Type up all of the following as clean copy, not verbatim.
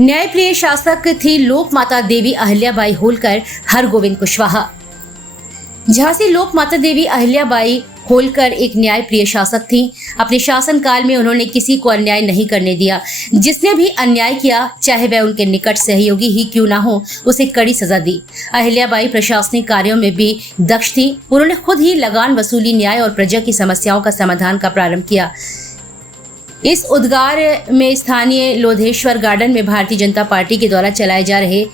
न्यायप्रिय शासक थी लोक माता देवी अहिल्याबाई होलकर हरगोविंद कुशवाहा। झांसी लोक माता देवी अहिल्याबाई होलकर एक न्यायप्रिय शासक थी। अपने शासन काल में उन्होंने किसी को अन्याय नहीं करने दिया। जिसने भी अन्याय किया, चाहे वह उनके निकट सहयोगी ही क्यों ना हो, उसे कड़ी सजा दी। अहिल्याबाई प्रशासनिक कार्यों में भी दक्ष थी। उन्होंने खुद ही लगान वसूली, न्याय और प्रजा की समस्याओं का समाधान का प्रारंभ किया। इस उद्गार में स्थानीय लोधेश्वर गार्डन में भारतीय जनता पार्टी के द्वारा चलाए जा रहे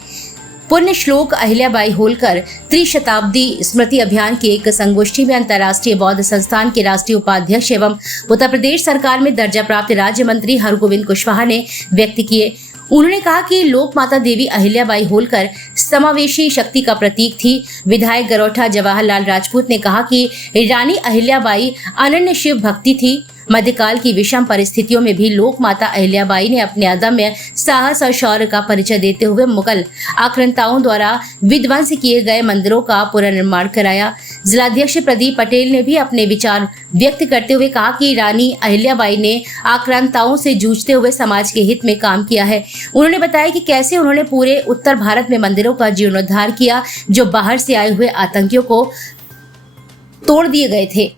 पुण्य श्लोक अहिल्याबाई होलकर त्रिशताब्दी स्मृति अभियान की एक संगोष्ठी में अंतर्राष्ट्रीय बौद्ध संस्थान के राष्ट्रीय उपाध्यक्ष एवं उत्तर प्रदेश सरकार में दर्जा प्राप्त राज्य मंत्री हरगोविंद कुशवाहा ने व्यक्त किए। उन्होंने कहा कि लोक माता देवी अहिल्याबाई होलकर समावेशी शक्ति का प्रतीक थी। विधायक गरोठा जवाहरलाल राजपूत ने कहा कि रानी अहिल्याबाई अनन्य शिव भक्ति थी। मध्यकाल की विषम परिस्थितियों में भी लोक माता अहिल्याबाई ने अपने अदम्य साहस और शौर्य का परिचय देते हुए मुगल आक्रांताओं द्वारा विध्वंस किए गए मंदिरों का पुनर्निर्माण कराया। जिलाध्यक्ष प्रदीप पटेल ने भी अपने विचार व्यक्त करते हुए कहा कि रानी अहिल्याबाई ने आक्रांताओं से जूझते हुए समाज के हित में काम किया है। उन्होंने बताया कि कैसे उन्होंने पूरे उत्तर भारत में मंदिरों का जीर्णोद्धार किया, जो बाहर से आए हुए आतंकियों को तोड़ दिए गए थे।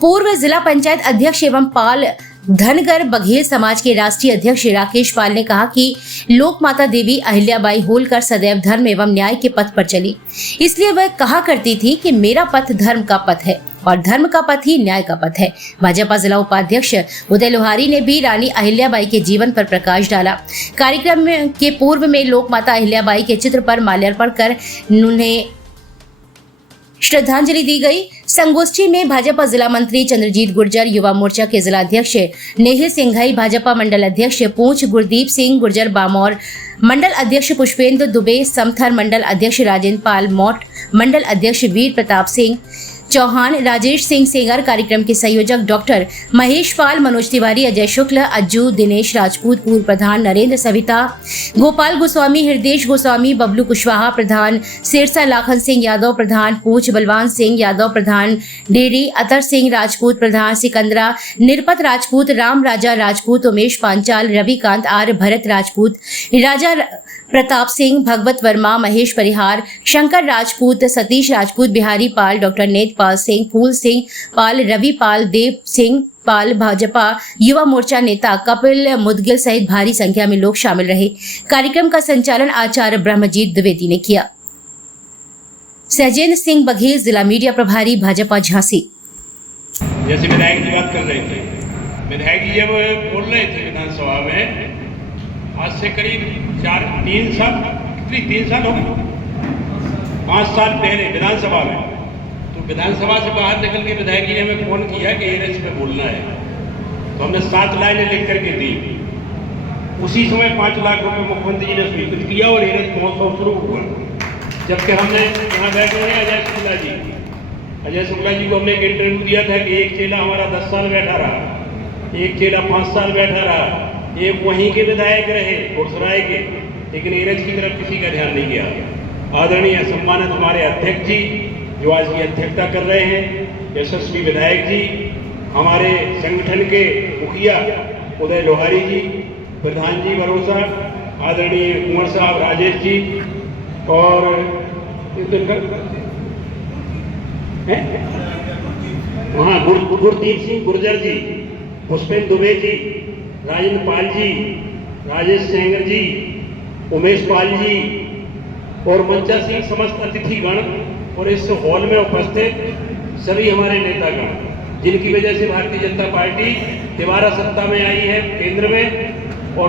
पूर्व जिला पंचायत अध्यक्ष एवं पाल धनगर बघेल समाज के राष्ट्रीय अध्यक्ष राकेश पाल ने कहा कि लोक माता देवी अहिल्याबाई होलकर सदैव धर्म एवं न्याय के पथ पर चली। इसलिए वह कहा करती थी कि मेरा पथ धर्म का पथ है और धर्म का पथ ही न्याय का पथ है। भाजपा जिला उपाध्यक्ष उदय लोहारी ने भी रानी अहिल्याबाई के जीवन पर प्रकाश डाला। कार्यक्रम के पूर्व में लोक माता अहिल्याबाई के चित्र पर माल्यार्पण कर उन्हें श्रद्धांजलि दी गई। संगोष्ठी में भाजपा जिला मंत्री चंद्रजीत गुर्जर, युवा मोर्चा के जिला अध्यक्ष नेहिल सिंघाई, भाजपा मंडल अध्यक्ष पूंछ गुरदीप सिंह गुर्जर बामौर, मंडल अध्यक्ष पुष्पेंद्र दुबे, समथर मंडल अध्यक्ष राजेंद्र पाल मोट, मंडल अध्यक्ष वीर प्रताप सिंह चौहान, राजेश सिंह सेंगर, कार्यक्रम के संयोजक डॉक्टर महेश पाल, मनोज तिवारी, अजय शुक्ल, अज्जू, दिनेश राजपूत, पूर्व प्रधान नरेंद्र सविता, गोपाल गोस्वामी, हृदय गोस्वामी, बबलू कुशवाहा प्रधान, सिरसा लाखन सिंह यादव प्रधान, पूछ बलवान सिंह यादव प्रधान, डेरी अतर सिंह राजपूत प्रधान, सिकंदरा निरपत राजपूत, राम राजा राजपूत, उमेश पांचाल, रविकांत आर्य, भरत राजपूत, राजा प्रताप सिंह, भगवत वर्मा, महेश परिहार, शंकर राजपूत, सतीश राजपूत, बिहारी पाल, डॉक्टर नेत पाल सिंह, फूल सिंह पाल, रवि पाल, देव सिंह पाल, भाजपा युवा मोर्चा नेता कपिल मुदगिल सहित भारी संख्या में लोग शामिल रहे। कार्यक्रम का संचालन आचार्य ब्रह्मजीत द्विवेदी ने किया। सहजेंद्र सिंह बघेल, जिला मीडिया प्रभारी, भाजपा झांसी। जैसे विधायक की बात कर रहे थे, विधायक जी जब बोल रहे थे विधानसभा में, आज से करीब 3 साल हो गए, 5 साल पहले विधानसभा में, तो विधानसभा से बाहर निकल के विधायक जी ने हमें फोन किया कि एरेंज पे बोलना है, तो हमने 7 लाइनें लिख करके दी। उसी समय 5 लाख रुपए मुख्यमंत्री जी ने स्वीकृत किया और एरेंज महोत्सव शुरू हुआ। जबकि हमने यहाँ बैठे हैं अजय शुक्ला जी को हमने एक इंटरव्यू दिया था कि एक चेला हमारा 10 साल बैठा रहा, एक चेला 5 साल बैठा रहा, एक वहीं के विधायक रहे घोड़सराय के, लेकिन एरेंज की तरफ किसी का ध्यान नहीं गया। आदरणीय सम्मानित हमारे अध्यक्ष जी जो आज की अध्यक्षता कर रहे हैं, यशस्वी विधायक जी, हमारे संगठन के मुखिया उदय लोहारी जी, प्रधान जी भरोसा, आदरणीय कुंवर साहब राजेश जी, और वहाँ गुरदीप सिंह गुर्जर जी, पुष्पेंद्र दुबे जी, राजेंद्र पाल जी, राजेश सेंगर जी, उमेश पाल जी और मंचा सिंह, समस्त अतिथिगण और इस हॉल में उपस्थित सभी हमारे नेतागण, जिनकी वजह से भारतीय जनता पार्टी दोबारा सत्ता में आई है केंद्र में और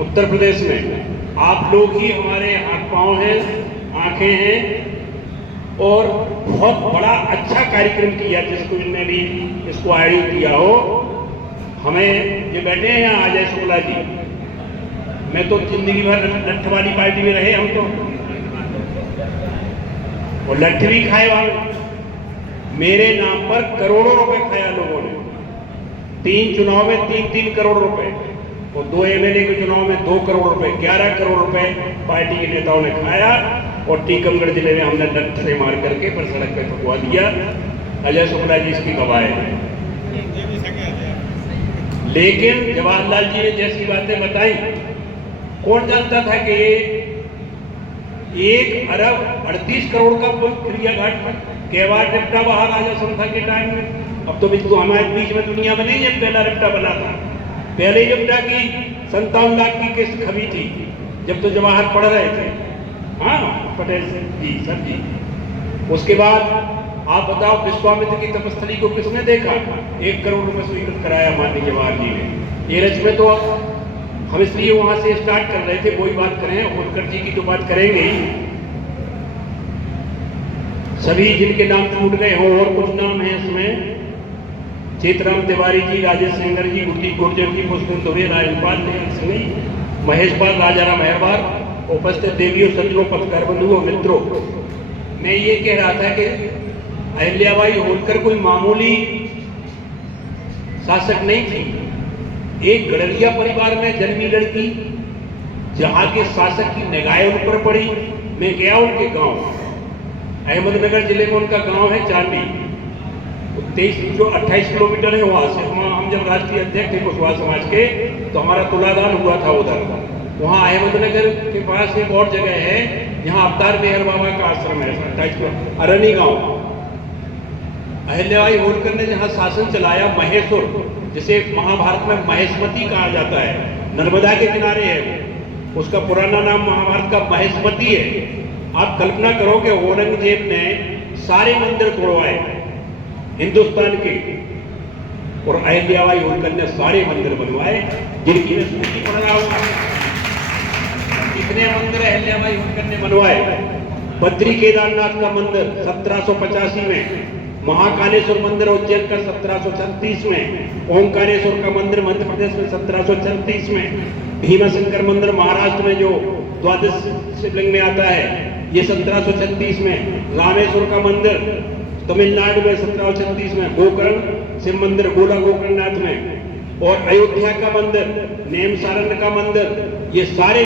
उत्तर प्रदेश में। आप लोग ही हमारे हाथ पांव हैं, आंखें हैं और बहुत बड़ा अच्छा कार्यक्रम किया, जिसको जिनने भी इसको आयोजित किया हो। हमें ये बैठे हैं यहाँ अजय शुक्ला जी, मैं तो जिंदगी भर लट्ठ वाली पार्टी में रहे हम तो, और लट्ठ भी खाए वाले। मेरे नाम पर करोड़ों रुपए खाया लोगों ने, 3 चुनाव में 3 करोड़ रुपए और 2 एमएलए के चुनाव में 2 करोड़ रुपए, 11 करोड़ रुपए पार्टी के नेताओं ने खाया और टीकमगढ़ जिले में हमने लट्ठ से मार करके पर सड़क पे ठुकवा दिया। अजय शुक्ला जी इसकी गवाह है। लेकिन जवाहरलाल जी ने जैसी बातें बताई कौन जानता था कि ये 1 अरब 38 करोड़ का पुल क्रियाघाट केवाड़ रिप्टा बहा राजा संथा के टाइम में। अब तो बिल्कुल हमारे बीच में दुनिया में नहीं है, पहला रिप्टा बना था। पहले रिप्टा की 57 लाख की किस्त खबी थी जब तो जवाहर पढ़ रहे थे, हाँ पटेल जी सर जी। उसके बाद आप बताओ विश्वामित्र की तपस्थली को किसने देखा? 1 करोड़ रुपए स्वीकृत कराया माननीय जवाहर जी ने। ये रच में तो हम इसलिए वहां से स्टार्ट कर रहे थे, वही बात करें, होलकर जी की तो बात करेंगे ही। सभी जिनके नाम छूट गए हों और कुछ नाम हैं इसमें, चेतराम तिवारी जी, राजेश सेंगर जी, गुड्डी गुर्जर जी, मुस्लिम दुबे, राजपाल सिंह, महेश पाल, राजाराम मेहरबार, उपस्थित देवियों, सज्जनों, पत्रकार बंधुओं, मित्रों, मैं ये कह रहा था कि अहिल्याबाई होलकर कोई मामूली शासक नहीं थी। एक गड़रिया परिवार में जन्मी लड़की, जहां के शासक की निगाहें उन पर पड़ी। मैं गया उनके गांव, अहमदनगर जिले में उनका गांव है चांदी, 28 किलोमीटर है वहां से। हम जब राष्ट्रीय अध्यक्ष थे कुशवाहा समाज के, तो हमारा तुलादान हुआ था उधर। वहाँ अहमदनगर के पास एक और जगह है जहाँ अवतार मेहर बाबा का आश्रम है, 28 अरनी गांव। अहिल्याबाई होलकर ने जहाँ शासन चलाया, महेश्वर, जिसे महाभारत में महेशमती कहा जाता है, नर्मदा के किनारे है, उसका पुराना नाम महाभारत का महेशमती है। आप कल्पना करो कि औरंगजेब ने सारे मंदिर तोड़वाए हिंदुस्तान के, और अहिल्याबाई होलकर ने सारे मंदिर बनवाए, जिनकी मैं सूची पढ़ रहा हूँ। कितने मंदिर अहिल्याबाई होलकर ने बनवाए? बद्री केदारनाथ का मंदिर 1785 में, महाकालेश्वर मंदिर उज्जैन का 1736 में, ओंकारेश्वर का मंदिर मध्य प्रदेश में 1736 में, भीमाशंकर मंदिर महाराष्ट्र में जो द्वादश शिवलिंग में आता है ये 1736 में, रामेश्वर का मंदिर तमिलनाडु में 1736 में, गोकर्ण शिव मंदिर गोला गोकर्णनाथ में, और अयोध्या का मंदिर, नेम सारन का मंदिर, ये सारे